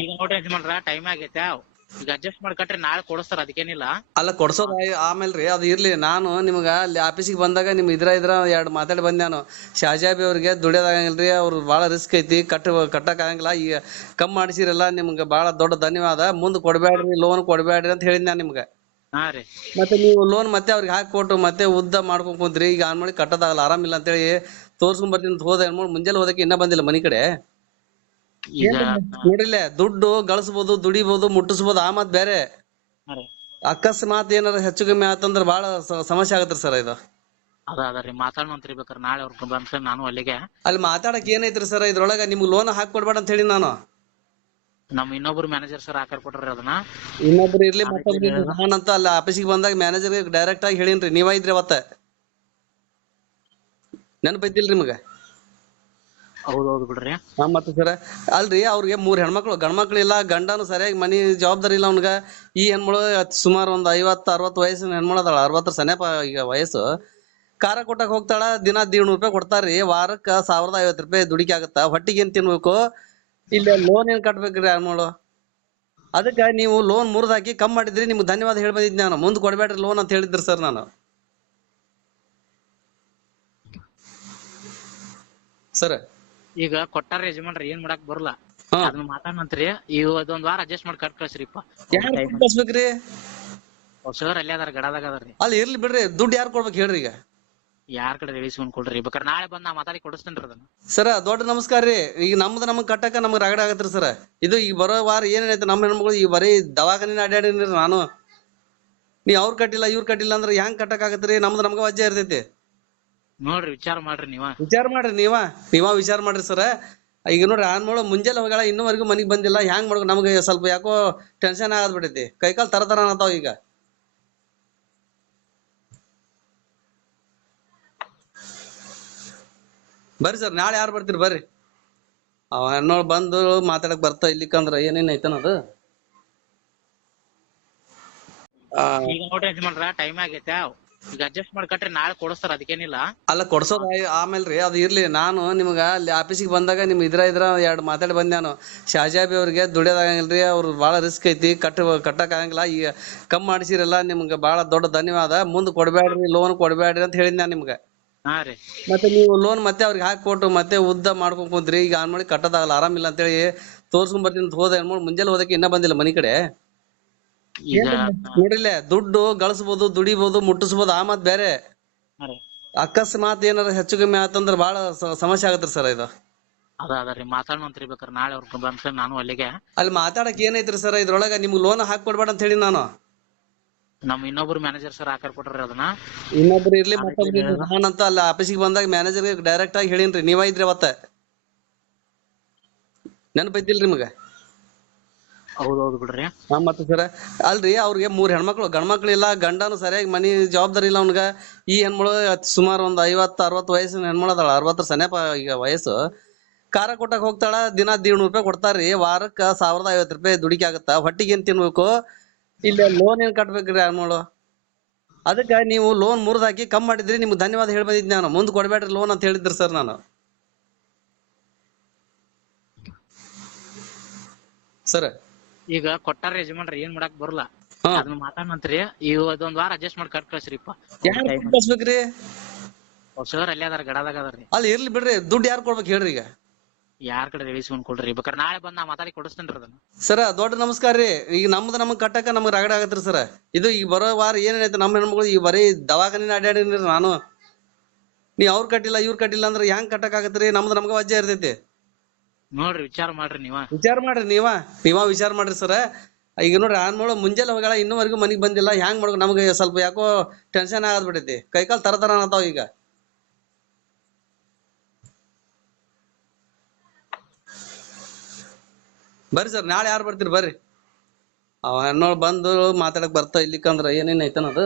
ಈಗ ನೋಡ್ರಿ ಯಜಮಾನ್ರ ಟೈಮ್ ಆಗೈತೆ. ಈಗ ಅಡ್ಜಸ್ಟ್ ಮಾಡ್ಕಟ್ರಿ ನಾಳೆ ಕೊಡಿಸ್ತಾರ ಅದಕ್ಕೇನಿಲ್ಲ. ಅಲ್ಲ ಕೊಡ್ಸೋದ ಆಮೇಲ್ರಿ ರೀ ಅದು ಇರ್ಲಿ. ನಾನು ನಿಮ್ಗ ಅಲ್ಲಿ ಆಫೀಸಿಗೆ ಬಂದಾಗ ನಿಮ್ ಇದ್ರ ಇದ್ರ ಎರಡು ಮಾತಾಡಿ ಬಂದೆ ನಾನು. ಶಾಜಾಬಿ ಅವ್ರಿಗೆ ದುಡಿಯೋದಾಗಂಗಿಲ್ರಿ ಅವ್ರು ಬಾಳ ರಿಸ್ಕ್ ಐತಿ. ಕಟ್ ಕಟ್ಟಕ್ ಆಗಂಗಿಲ್ಲ. ಈಗ ಕಮ್ ಮಾಡಿಸಿರಲ್ಲ ನಿಮ್ಗ ಬಾಳ ದೊಡ್ಡ ಧನ್ಯವಾದ. ಮುಂದೆ ಕೊಡಬೇಡ್ರಿ ಲೋನ್ ಕೊಡಬೇಡ್ರಿ ಅಂತ ಹೇಳಿದ್ ನಾನು ನಿಮ್ಗೆ. ಹಾ ರೀ. ಮತ್ತೆ ನೀವು ಲೋನ್ ಮತ್ತೆ ಅವ್ರಿಗೆ ಹಾಕಿ ಕೊಟ್ಟು ಮತ್ತೆ ಉದ್ದ ಮಾಡ್ಕೊಂಡ್ ಕುಂತ್ರಿ. ಈಗ ಆನ್ಮಳಿ ಕಟ್ಟೋದಾಗಲ್ಲ ಆರಾಮಿಲ್ಲ ಅಂತೇಳಿ ತೋರ್ಸ್ಕೊಂಡ್ ಬರ್ತೀನಿ ಅಂತ ಹೋದೆ ಮುಂಜಾನೆ ಹೋದಕ್ಕೆ ಇನ್ನ ಬಂದಿಲ್ಲ ಮನಿ ಕಡೆ. ಈಗ ನೋಡಿಲ್ಲ ದುಡ್ಡು ಗಳಿಸ್ಬೋದು ದುಡಿಬಹುದು ಮುಟ್ಟಿಸಬಹುದು ಆ ಮಾತ್ ಬೇರೆ. ಅಕಸ್ಮಾತ್ ಏನಾರ ಹೆಚ್ಚು ಕಮ್ಮಿ ಆತಂದ್ರ ಬಹಳ ಸಮಸ್ಯೆ ಆಗತ್ರಿ ಸರ್ ಇದು. ಅದ ಅದ ರೀ. ಮಾತಾಡೋಂತ್ರಿ ಬೇಕಾರೆ ನಾಳೆ ಅವ್ರ ಬಂದ್ರೆ ನಾನು ಅಲ್ಲಿಗೆ. ಅಲ್ಲಿ ಮಾತಾಡಕ್ ಏನೈತ್ರಿ ಸರ್ ಇದ್ರೊಳಗ? ನಿಮ್ಗೆ ಲೋನ್ ಹಾಕಿ ಕೊಡ್ಬೇಡ ಅಂತ ಹೇಳಿ ನಾನು. ನಮ್ ಇನ್ನೊಬ್ರು ಮ್ಯಾನೇಜರ್ ಸರ್ ಹಾಕರ್ ಕೊಟ್ರಿ ಅದನ್ನ. ಇನ್ನೊಬ್ರು ಇರ್ಲಿ ಮತ್ತೊಬ್ರು ಇರ್ಲಿ. ಆಫೀಸ್ ಅಲ್ಲಿ ಆಫೀಸಿಗೆ ಬಂದಾಗ ಮ್ಯಾನೇಜರ್ ಡೈರೆಕ್ಟ್ ಆಗಿ ಹೇಳಿನ್ರಿ. ನೀವ ಇದ್ರಿ ಅವತ್ತ. ನೆನಪೈತಿಲ್ರಿ ನಿಮ್ಗ? ಹೌದೌದು ಬಿಡ್ರಿ. ಹಾ, ಮತ್ತೆ ಸರ ಅಲ್ರಿ, ಅವ್ರಿಗೆ ಮೂರ್ ಹೆಣ್ಮಕ್ಳು, ಗಂಡ್ಮಕ್ಳು ಇಲ್ಲ, ಗಂಡನು ಸರಿಯಾಗಿ ಮನಿ ಜವಾಬ್ದಾರಿ ಇಲ್ಲ ಅವ್ನ್ಗ. ಈ ಹೆಣ್ಮಳು ಸುಮಾರು ಒಂದ್ ಐವತ್ತು, ಅರವತ್ತು ವಯಸ್ಸಿನ ಹೆಣ್ಮಳು ಅದಾಳ, ಅರವತ್ತರ ಸನೇಪ ಈಗ ವಯಸ್ಸು. ಖಾರ ಕೊಟ್ಟಕ್ ಹೋಗ್ತಾಳ, ದಿನ ಏಳ್ನೂರು ರೂಪಾಯಿ ಕೊಡ್ತಾರಿ ವಾರಕ್ಕ ಸಾವಿರದ ಐವತ್ ರೂಪಾಯಿ ದುಡಿಕೆ ಆಗತ್ತ, ಹೊಟ್ಟಿಗೆ ತಿನ್ಬೇಕು? ಇಲ್ಲ ಲೋನ್ ಏನ್ ಕಟ್ಬೇಕ್ರಿ ಹೆಣ್ಮಳು? ಅದಕ್ಕ ನೀವು ಲೋನ್ ಮುರಿದಾಕಿ ಕಮ್ಮಿ ಮಾಡಿದ್ರಿ, ನಿಮ್ಗೆ ಧನ್ಯವಾದ ಹೇಳಿ ಬಂದಿದ್ದೆ ನಾನು. ಮುಂದೆ ಕೊಡ್ಬೇಡ್ರಿ ಲೋನ್ ಅಂತ ಹೇಳಿದ್ರಿ ಸರ್ ನಾನು. ಸರ್ ಈಗ ಕೊಟ್ಟಾರ ಯಜಮಾನ್ರಿ ಏನ್ ಮಾಡಕ್ ಬರಲ್ಲ. ಹಾ. ಅದನ್ನ ಮಾತಾಡಂತ್ರಿ ಈಗ ಅದೊಂದ್ ವಾರ ಅಡ್ಜಸ್ಟ್ ಮಾಡಿ ಕಟ್ ಕಳ್ಸ್ರಿಪ್ಪ. ಯಾರು ಕಳ್ಸ್ಬೇಕ್ರಿ? ಸರ್ ಅಲ್ಲೇ ಅದಾರ ಗಡದಾಗ ಅದಾರ್ರಿ ಅಲ್ಲಿ ಇರ್ಲಿ ಬಿಡ್ರಿ ದುಡ್ಡು ಯಾರು ಕೊಡ್ಬೇಕು ಹೇಳ್ರಿ ಈಗ. ಯಾರ್ ಕಡೆ ರೇಡಿಸ್ಕೊಂಡ್ ಕೊಡ್ರಿ. ಬೇಕಾರೆ ನಾಳೆ ಬಂದ್ ನಾ ಮಾತಾಡಿ ಕೊಡಿಸ್ತೇನ್ರಿ ಅದನ್ನ. ಸರ ದೊಡ್ಡ ನಮಸ್ಕಾರ ರೀ. ಈಗ ನಮ್ದು ನಮಗ್ ಕಟ್ಟಕ ನಮಗ್ ರಗಡ ಆಗತ್ರಿ ಸರ. ಇದು ಈಗ ಬರೋ ವಾರ ಏನೈತೆ ನಮ್ಮ ಹೆಣ್ಮಗಳು ಈ ಬರೀ ದವಾಖಾನಿನ ಅಡ್ಯಾಡಿನ್ರಿ ನಾನು. ನೀ ಅವ್ರ ಕಟ್ಟಿಲ್ಲ ಇವ್ರ ಕಟ್ಟಿಲ್ಲ ಅಂದ್ರೆ ಹೆಂಗ್ ಕಟ್ಟಕ್ ಆಗತ್ರಿ? ನಮ್ದು ನಮ್ಗ ವಜ್ಜೆ ಇರ್ತೈತಿ. ನೋಡ್ರಿ ವಿಚಾರ ಮಾಡ್ರಿ ನೀವ. ವಿಚಾರ ಮಾಡ್ರಿ ನೀವ. ನೀವ ವಿಚಾರ ಮಾಡ್ರಿ ಸರ. ಈಗ ನೋಡ್ರಿ ಆನ್ಮಳು ಮುಂಜಾನೆ ಹೋಗ್ಯಾಳ ಇನ್ನೂವರೆಗೂ ಮನಿಗ್ ಬಂದಿಲ್ಲ ಹ್ಯಾಂಗ್ ಮಾಡ್ಬೇಕು? ನಮ್ಗೆ ಸ್ವಲ್ಪ ಯಾಕೋ ಟೆನ್ಷನ್ ಆಗದ್ಬಿಟ್ಟೈತಿ ಕೈಕಾಲ್ ತರ ತರ ಅನ್ನತಾವ ಈಗ. ಬರ್ರಿ ಸರ್ ನಾಳೆ ಯಾರು ಬರ್ತೀರಿ? ಬರ್ರಿ. ಅವ ಹೆಣ್ಣೋಳು ಬಂದು ಮಾತಾಡಕ್ ಬರ್ತಾ ಇಲ್ಲಿಕಂದ್ರ ಏನೇನ್ ಐತನ ಅದು? ಈಗ ನೋಡ್ರಿ ಯಜಮಾನ್ರ ಟೈಮ್ ಆಗೈತೆ. ಈಗ ಅಡ್ಜಸ್ಟ್ ಮಾಡ್ಕಟ್ರಿ ನಾಳೆ ಕೊಡಿಸ್ತಾರ ಅದಕ್ಕೇನಿಲ್ಲ. ಅಲ್ಲ ಕೊಡ್ಸೋದು ಆಮೇಲೆ ರೀ ಅದು ಇರ್ಲಿ. ನಾನು ನಿಮ್ಗ ಅಲ್ಲಿ ಆಫೀಸಿಗೆ ಬಂದಾಗ ನಿಮ್ ಇದ್ರ ಇದ್ರ ಎರಡು ಮಾತಾಡಿ ಬಂದೆ ನಾನು. ಶಾಜಾಬಿ ಅವ್ರಿಗೆ ದುಡಿಯೋದಾಗಂಗಿಲ್ರಿ ಅವ್ರು ಬಾಳ ರಿಸ್ಕ್ ಐತಿ. ಕಟ್ಟ ಕಟ್ಟಕ್ ಆಗಂಗಿಲ್ಲ ಈಗ ಕಮ್ಮಿ ಮಾಡಿಸಿರಲ್ಲ ನಿಮ್ಗೆ ಭಾಳ ದೊಡ್ಡ ಧನ್ಯವಾದ. ಮುಂದೆ ಕೊಡ್ಬೇಡ್ರಿ ಲೋನ್ ಕೊಡಬೇಡ್ರಿ ಅಂತ ಹೇಳಿದ್ ನಾನು ನಿಮ್ಗೆ. ಹಾ ರೀ. ಮತ್ತೆ ನೀವು ಲೋನ್ ಮತ್ತೆ ಅವ್ರಿಗೆ ಹಾಕಿ ಕೊಟ್ಟು ಮತ್ತೆ ಉದ್ದ ಮಾಡ್ಕೊಂಡ್ ಕುಂತ್ರಿ. ಈಗ ಮಾಡಿ ಕಟ್ಟೋದಾಗಲ್ಲ ಆರಾಮಿಲ್ಲ ಅಂತೇಳಿ ತೋರ್ಸ್ಕೊಂಡ್ ಬರ್ತೀನಿ ಅಂತ ಹೋದೆ. ಅನ್ಕೊಂಡು ಮುಂಜಾನೆ ಹೋದಕ್ಕೆ ಇನ್ನ ಬಂದಿಲ್ಲ ಮನಿ ಕಡೆ. ಈಗ ನೋಡಿಲ್ಲ ದುಡ್ಡು ಗಳಿಸ್ಬೋದು ದುಡಿಬಹುದು ಮುಟ್ಟಿಸಬಹುದು ಆ ಮಾತ್ ಬೇರೆ. ಅಕಸ್ಮಾತ್ ಏನಾರ ಹೆಚ್ಚು ಕಮ್ಮಿ ಆತಂದ್ರ ಬಾಳ ಸ- ಸಮಸ್ಯೆ ಆಗತ್ರಿ ಸರ್ ಇದು. ಅದ ಅದ ರೀ. ಬೇಕಾರೆ ನಾಳೆ ಅವ್ರ ಬಂದ್ರೆ ನಾನು ಅಲ್ಲಿಗೆ. ಅಲ್ಲಿ ಮಾತಾಡಕ್ ಏನೈತ್ರಿ ಸರ್ ಇದ್ರೊಳಗ? ನಿಮ್ಗೆ ಲೋನ್ ಹಾಕಿ ಕೊಡ್ಬೇಡ ಅಂತ ಹೇಳಿ ನಾನು. ನಮ್ ಇನ್ನೊಬ್ರು ಮ್ಯಾನೇಜರ್ ಸರ್ ಹಾಕರ್ ಕೊಟ್ರಿ ಅದನ್ನ. ಇನ್ನೊಬ್ರು ಇರ್ಲಿ ಮತ್ತೊಬ್ರು ಇರ್ಲಿ. ನಾನಂತ ಅಲ್ಲಿ ಆಫೀಸಿಗೆ ಬಂದಾಗ ಮ್ಯಾನೇಜರ್ ಡೈರೆಕ್ಟ್ ಆಗಿ ಹೇಳಿನ್ರಿ. ನೀವ ಇದ್ರಿ ಅವತ್ತ. ನೆನಪೈತಿಲ್ರಿ ನಿಮ್ಗ? ಹೌದೌದು ಬಿಡ್ರಿ. ಹಾ, ಮತ್ತೆ ಸರ ಅಲ್ರಿ, ಅವ್ರಿಗೆ ಮೂರ್ ಹೆಣ್ಮಕ್ಳು ಗಂಡ್ಮಕ್ಳು ಇಲ್ಲ ಗಂಡನು ಸರಿಯಾಗಿ ಮನಿ ಜವಾಬ್ದಾರಿ ಇಲ್ಲ ಅವ್ನ್ಗ. ಈ ಹೆಣ್ಮಳು ಸುಮಾರು ಒಂದ್ ಐವತ್ತ, ಅರವತ್ತು ವಯಸ್ಸಿನ ಹೆಣ್ಮಳು ಅದಾಳ, ಅರವತ್ತರ ಸನೇಪ ಈಗ ವಯಸ್ಸು. ಕಾರ ಕೊಟ್ಟಕ್ ಹೋಗ್ತಾಳ, ದಿನ ಏಳ್ನೂರು ರೂಪಾಯಿ ಕೊಡ್ತಾರ್ರಿ, ವಾರಕ್ಕ ಸಾವಿರದ ಐವತ್ ರೂಪಾಯಿ ದುಡಿಕೆ ಆಗತ್ತ, ಹೊಟ್ಟಿಗೆ ಏನ್ ತಿನ್ಬೇಕು? ಇಲ್ಲ ಲೋನ್ ಏನ್ ಕಟ್ಬೇಕ್ರಿ ಹೆಣ್ಮಳು? ಅದಕ್ಕ ನೀವು ಲೋನ್ ಮುರಿದ್ ಹಾಕಿ ಕಮ್ಮಿ ಮಾಡಿದ್ರಿ, ನಿಮ್ಗೆ ಧನ್ಯವಾದ ಹೇಳಿ ಬಂದಿದ್ದೆ ನಾನು. ಮುಂದೆ ಕೊಡ್ಬೇಡ್ರಿ ಲೋನ್ ಅಂತ ಹೇಳಿದ್ರಿ ಸರ್ ನಾನು. ಸರ್ ಈಗ ಕೊಟ್ಟಾರ ಯಜಮಾನ್ರಿ ಏನ್ ಮಾಡಕ್ ಬರಲ್ಲ. ಹಾ. ಅದನ್ನ ಮಾತಾಡಂತ್ರಿ ಈಗ ಅದೊಂದ್ ವಾರ ಅಡ್ಜಸ್ಟ್ ಮಾಡಿ ಕಟ್ ಕಳ್ಸ್ರಿಪ್ಪ. ಯಾರು ಕಳ್ಸ್ಬೇಕ್ರಿ ಸರ್ ಅಲ್ಲೇ ಅದಾರ ಗಡದಾಗ ಅದಾರ್ರಿ. ಅಲ್ಲಿ ಇರ್ಲಿ ಬಿಡ್ರಿ ದುಡ್ಡು ಯಾರು ಕೊಡ್ಬೇಕು ಹೇಳ್ರಿ ಈಗ. ಯಾರ್ ಕಡೆ ರೇಡಿಸ್ಕೊಂಡ್ ಕೊಡ್ರಿ ಬೇಕಾರೆ ನಾಳೆ ಬಂದ್ ನಾ ಮಾತಾಡಿ ಕೊಡಿಸ್ತೇನ್ರಿ ಅದನ್ನ. ಸರ ದೊಡ್ಡ ನಮಸ್ಕಾರ ರೀ. ಈಗ ನಮ್ದು ನಮಗ್ ಕಟ್ಟಕ ನಮ್ಗ ರಗಡ ಆಗತ್ರಿ ಸರ. ಇದು ಈಗ ಬರೋ ವಾರ ಏನೇನೈತೆ ನಮ್ಮ ಹೆಣ್ಮಗಳು ಈಗ ಬರೀ ದವಾಖಾನೆ ಅಡ್ಯಾಡಿನ್ರಿ ನಾನು. ನೀ ಅವ್ರ ಕಟ್ಟಿಲ್ಲ ಇವ್ರ ಕಟ್ಟಿಲ್ಲ ಅಂದ್ರೆ ಹೆಂಗ್ ಕಟ್ಟಕ್ ಆಗತ್ರಿ? ನಮ್ದು ನಮ್ಗ ವಜ್ಜೆ ಇರ್ತೈತಿ. ನೋಡ್ರಿ, ವಿಚಾರ ಮಾಡ್ರಿ ನೀವ. ವಿಚಾರ ಮಾಡ್ರಿ ನೀವ. ನೀವ ವಿಚಾರ ಮಾಡ್ರಿ ಸರ. ಈಗ ನೋಡ್ರಿ ಆನ್ಮಳು ಮುಂಜಾನೆ ಹೋಗ್ಯಾಳ, ಇನ್ನೂವರೆಗೂ ಮನಿಗ್ ಬಂದಿಲ್ಲ, ಹ್ಯಾಂಗ್ ಮಾಡ್ಕೊ ನಮ್ಗೆ ಸ್ವಲ್ಪ ಯಾಕೋ ಟೆನ್ಷನ್ ಆಗದ್ಬಿಟ್ಟೈತಿ ಕೈಕಾಲ್ ತರ ತರ ಅನ್ನತಾವ ಈಗ. ಬರ್ರಿ ಸರ್, ನಾಳೆ ಯಾರು ಬರ್ತೀರಿ? ಬರ್ರಿ. ಅವ ಹೆಣ್ಣೋಳು ಬಂದು ಮಾತಾಡಕ್ ಬರ್ತಾ ಇಲ್ಲಿಕಂದ್ರ ಏನೇನ್ ಐತನದು